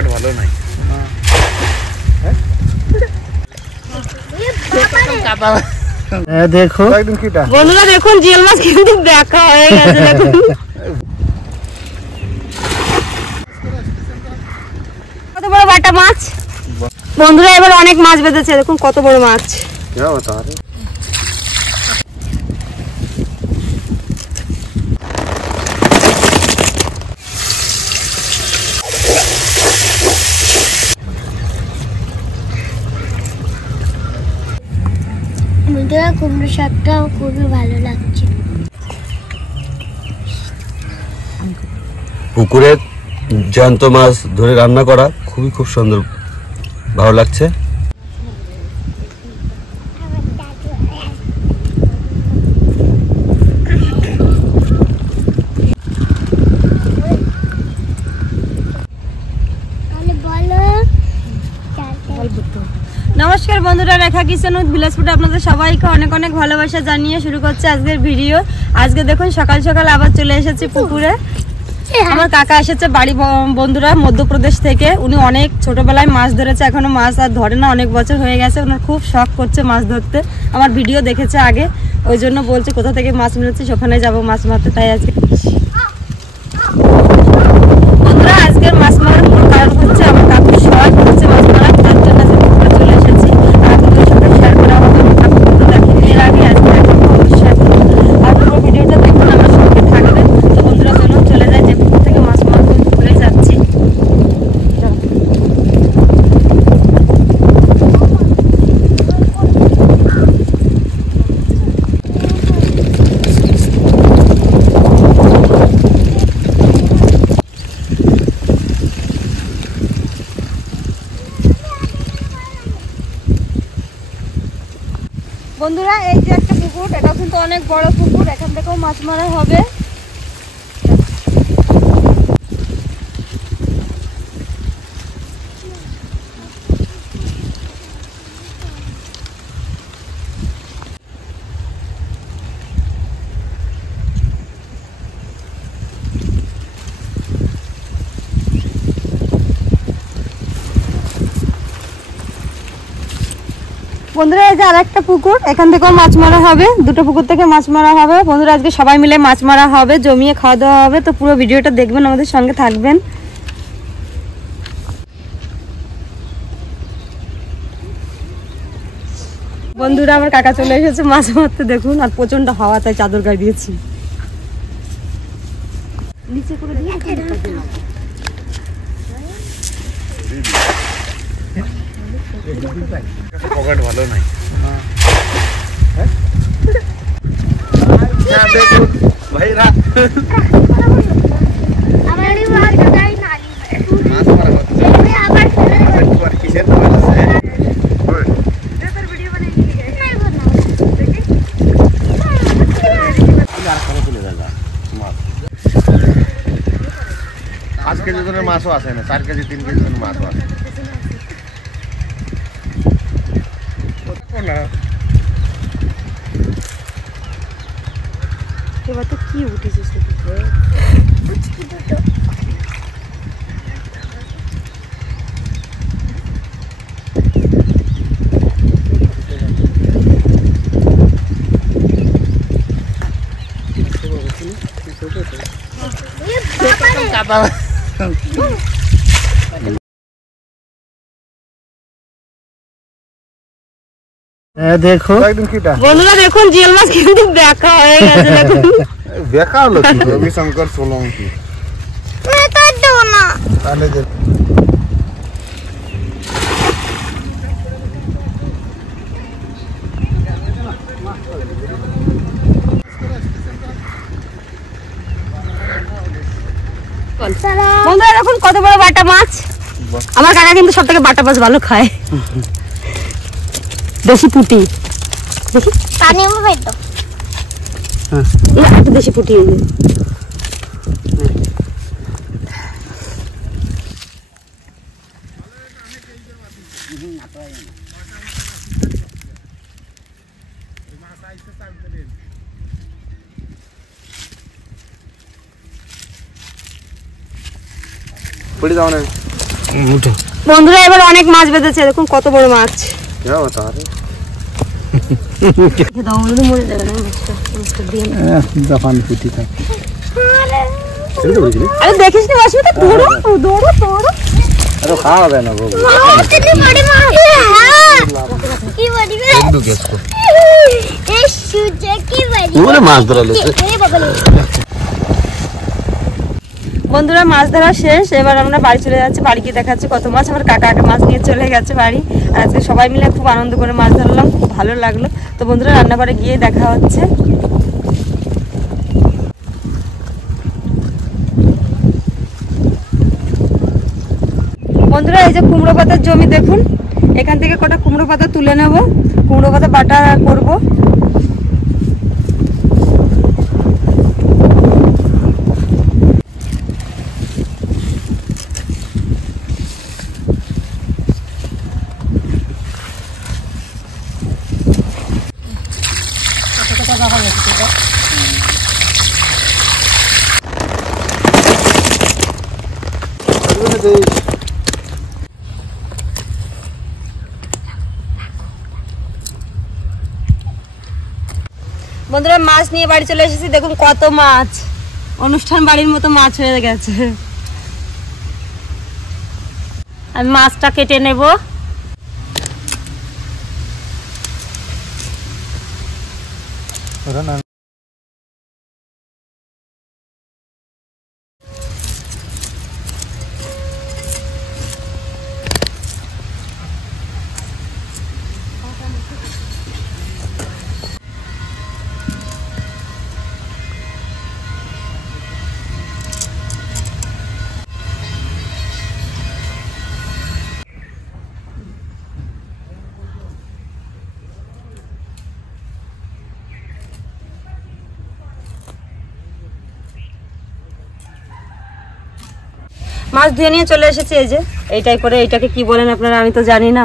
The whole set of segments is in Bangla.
পকেট ভালো নাই। দেখো বন্ধুরা, দেখুন জিওল মাছ কিন্তু দেখা হয়ে গেছে। দেখুন কত বড় বাটা মাছ বন্ধুরা, এবার অনেক মাছ বেঁধেছে। দেখুন কত বড় মাছ। কুমড়ো শাকটাও খুবই ভালো লাগছে। পুকুরে জ্যান্ত মাছ ধরে রান্না করা খুব সুন্দর, ভালো লাগছে। নমস্কার বন্ধুরা, রেখা কিচেন উইথ ভিলেজ ফুড আপনাদের সবাইকে অনেক অনেক ভালোবাসা জানিয়ে শুরু করছে আজকের ভিডিও। আজকে দেখুন সকাল সকাল আবার চলে এসেছি পুকুরে। আমার কাকা এসেছে বাড়ি বন্ধুরা মধ্যপ্রদেশ থেকে। উনি অনেক ছোটবেলায় মাছ ধরেছে, এখনো মাছ আর ধরে না, অনেক বছর হয়ে গেছে। ওনার খুব শখ করছে মাছ ধরতে। আমার ভিডিও দেখেছে আগে, ওই জন্য বলছে কোথা থেকে মাছ মিলেছে সেখানে যাবো মাছ মারতে। তাই আজকে বন্ধুরা আজকের মাছ মারার মূল কারণ হচ্ছে আমার কাকুর শখ হচ্ছে মাছ মারা, তার জন্য পুকুরে চলে এসেছি। আর আপনাদের সাথে শেয়ার করা হবে। আমি কাকুর তো দেখিনি এর আগে, আজকে অবশ্যই আর পুরো ভিডিওটা দেখুন, আমার সঙ্গে থাকবেন। তো বন্ধুরা চলুন চলে যায়, যে পুকুর থেকে মাছ মারতে পুকুরে যাচ্ছি। বন্ধুরা এই যে একটা পুকুর, এটা কিন্তু অনেক বড় পুকুর, এখান থেকেও মাছ মারা হবে। বন্ধুরা এই যে আরেকটা পুকুর, এখান থেকেও মাছ মারা হবে। দুটো পুকুর থেকে মাছ মারা হবে বন্ধুরা। আজকে সবাই মিলে মাছ মারা হবে, জমিয়ে খাওয়া দাওয়া হবে। তো পুরো ভিডিওটা দেখবেন, আমাদের সঙ্গে থাকবেন। বন্ধুরা আমার কাকা চলে এসেছে মাছ মারতে। দেখুন আর প্রচন্ড হাওয়া, তাই চাদর গায়ে দিয়েছি। নিচে করে দিয়ে পকেট ভালো নাই। ভাইরা পাঁচ কেজি ধরে মাছও আছে না, 4 কেজি 3 কেজি মাছও আছে। এবার তো কি উঠেছে দেখো বন্ধুরা, দেখুন জিওল মাছ কিন্তু দেখা হয়ে গেছে। দেখুন দেখা হলো কি রবিশঙ্কর সোলঙ্কি। তাহলে বন্ধুরা দেখুন কত বড় বাটা মাছ। আমার কাকা কিন্তু সব থেকে বাটা মাছ ভালো খায়। দেশি পুঁটি, দেখি পানি একটু দেশি পুঁটি। पड़ी जाओ ना বন্ধুরা এবার অনেক মাছ বেঁধেছে, দেখুন কত বড় মাছ। আরে দেখিস না অসুবিধা, দৌড়ো দৌড়ো দৌড়ো। খাওয়া যায় না বাবু। মাছ ধরা বন্ধুরা মাছ ধরা শেষ, এবার আমরা বাড়ি চলে যাচ্ছি। বাড়ি গিয়ে দেখাচ্ছি কত মাছ। আমার কাকা মাছ নিয়ে চলে গেছে বাড়ি। আর আজকে সবাই মিলে খুব আনন্দ করে মাছ ধরলাম, খুব ভালো লাগলো। তো বন্ধুরা রান্নাঘরে গিয়ে দেখা হচ্ছে। বন্ধুরা এই যে কুমড়ো পাতার জমি দেখুন, এখান থেকে কটা কুমড়ো পাতা তুলে নেব, কুমড়ো পাতা বাটা করব। বন্ধুরা মাছ নিয়ে বাড়ি চলে এসেছি, দেখুন কত মাছ, অনুষ্ঠান বাড়ির মতো মাছ হয়ে গেছে। আমি মাছটা কেটে নেব। মাছ ধুয়ে নিয়ে চলে এসেছি। এই যে এইটাই করে, এইটাকে কি বলেন আপনারা, আমি তো জানি না।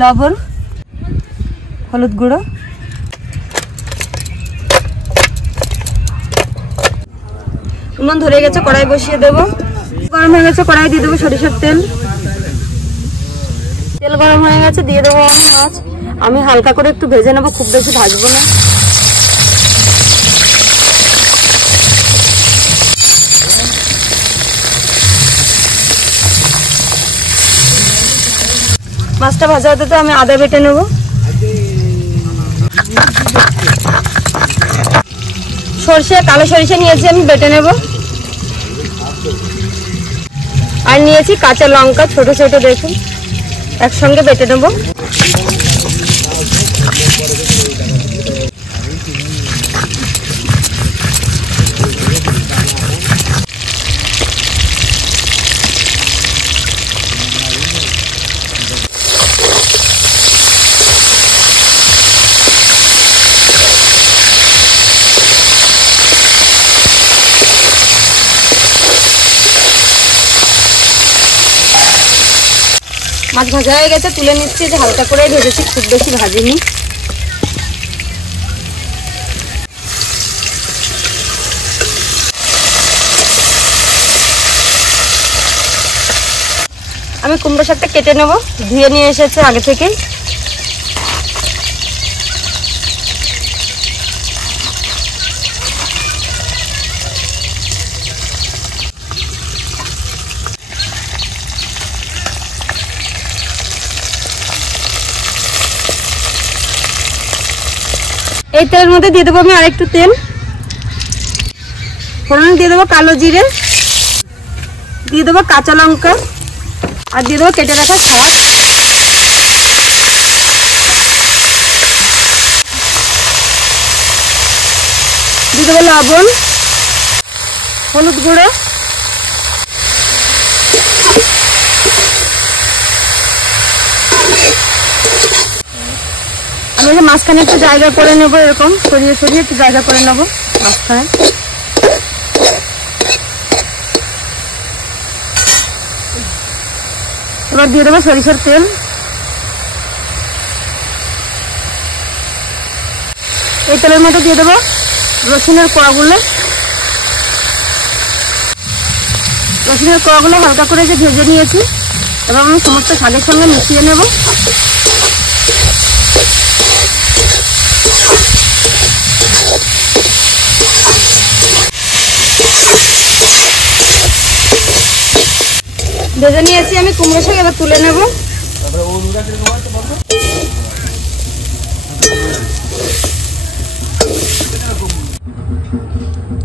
লবণ, হলুদ গুঁড়ো, উনুন ধরে গেছে, কড়াই বসিয়ে দেবো। গরম হয়ে গেছে, কড়াই দিয়ে দেবো সরিষার তেল। তেল গরম হয়ে গেছে, দিয়ে দেবো আমি মাছ। আমি হালকা করে একটু ভেজে নেবো, খুব বেশি ভাজবো না। মাছটা ভাজা হতে তো আমি আদা বেটে নেব। সরষে, কালো সরিষা নিয়েছি, আমি বেটে নেব। আর নিয়েছি কাঁচা লঙ্কা, ছোট ছোট দেখুন, একসঙ্গে বেটে নেব। মাছ ভাজা হয়ে গেছে, তুলে নিচ্ছি। যে হালকা করে ভেজেছি, খুব বেশি ভাজিনি। আমি কুমড়ো শাকটা কেটে নেব, ধুয়ে নিয়ে এসেছে আগে থেকে। এই তেলের মধ্যে দিয়ে দেবো আমি আরেকটু তেল। ফোড়নে দিয়ে দেবো কালো জিরে, দিয়ে দেবো কাঁচা লঙ্কা, আর দিয়ে দেবো কেটে রাখা শাক। দিয়ে দেবো লবণ, হলুদ গুঁড়ো, আমি মাঝখানে একটু জায়গা করে নেবো, এরকম সরিয়ে সরিয়ে একটু জায়গা করে নেবো মাঝখানে। এবার দিয়ে দেবো সরিষার তেল। এই তেলের মধ্যে দিয়ে দেবো রসুনের কোয়াগুলো। রসুনের কোয়াগুলো হালকা করে যে ভেজে নিয়েছি, এবার আমি সমস্ত শাকের সঙ্গে মিশিয়ে নেব। ভেজে নিয়েছি আমি কুমড়ো শাক, এবার তুলে নেব।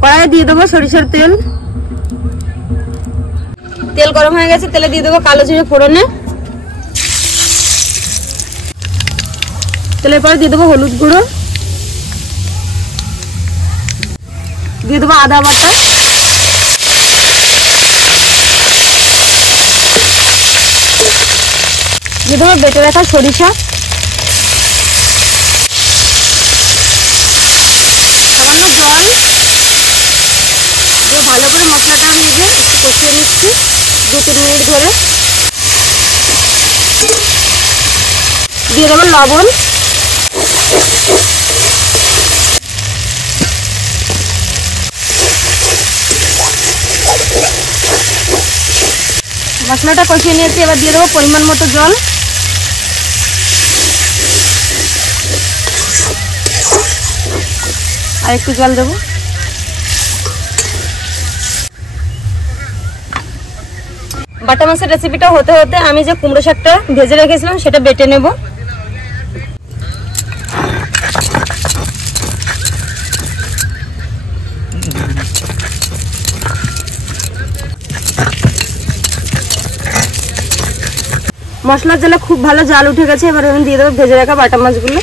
কড়াইয়ে দিয়ে দেবো সরিষার তেল। তেল গরম হয়ে গেছে, তেলে দিয়ে দেবো কালো জিরে ফোড়নে। তেলের পরে দিয়ে দেবো হলুদ গুঁড়ো, দিয়ে দেবো আদা বাটা, দিয়ে দেবো বেটে রাখা সরিষা, সামান্য জল দিয়ে ভালো করে মশলাটা আমি একটু কষিয়ে নিচ্ছি 2-3 মিনিট ধরে। দিয়ে দেবো লবণ, মশলাটা কষিয়ে নিয়েছি, এবার দিয়ে দেবো পরিমাণ মতো জল। আর একটু জল দেবো। বাটা মাছের রেসিপিটা হতে হতে আমি যে কুমড়ো শাকটা ভেজে রেখেছিলাম সেটা বেটে নেব। মশলার জালে খুব ভালো জাল উঠে গেছে, এবার আমি দিয়ে দেবো ভেজে রাখা বাটা মাছগুলো।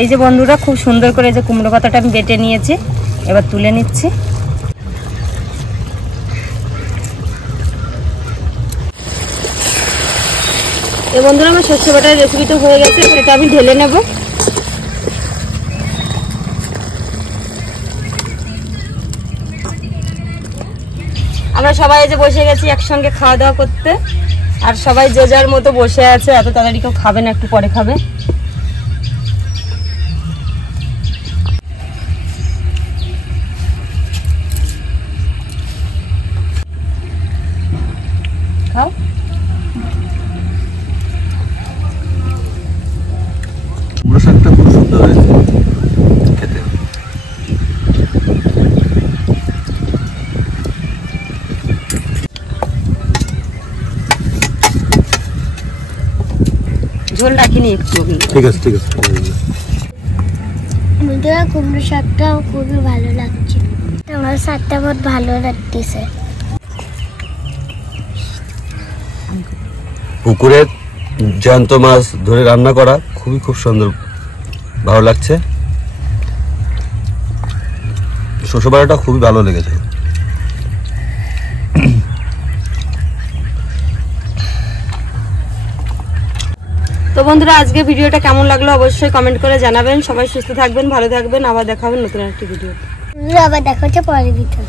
এই যে বন্ধুরা খুব সুন্দর করে যে কুমড়ো পাতাটা আমি বেটে নিয়েছি, এবার তুলে নিচ্ছি। এই বন্ধুরা আমার সর্ষে বাটার রেসিপিটা হয়ে গেছে, এটা আমি ঢেলে নেব। আমরা সবাই যে বসে গেছি একসঙ্গে খাওয়া দাওয়া করতে, আর সবাই যে যার মতো বসে আছে, এত তাড়াতাড়ি কেউ খাবে না, একটু পরে খাবে। খাও। কুমড়ো শাকটা খুব সুন্দর হয়েছে খেতে। ঝোল রাখিনি একটু। ঠিক আছে ঠিক আছে। বন্ধুরা কুমড়ো শাকটাও খুবই ভালো লাগছে, আমার শাকটা বহুত ভালো লাগতেছে। পুকুরের জ্যান্ত মাছ ধরে রান্না করা খুব সুন্দর, ভালো লাগছে। শস্য বাটাটা খুবই ভালো লেগেছে। তো বন্ধুরা আজকে ভিডিওটা কেমন লাগলো অবশ্যই কমেন্ট করে জানাবেন। সবাই সুস্থ থাকবেন, ভালো থাকবেন, আবার দেখা হবে নতুন একটি ভিডিও। আবার দেখা হচ্ছে পরের ভিডিও।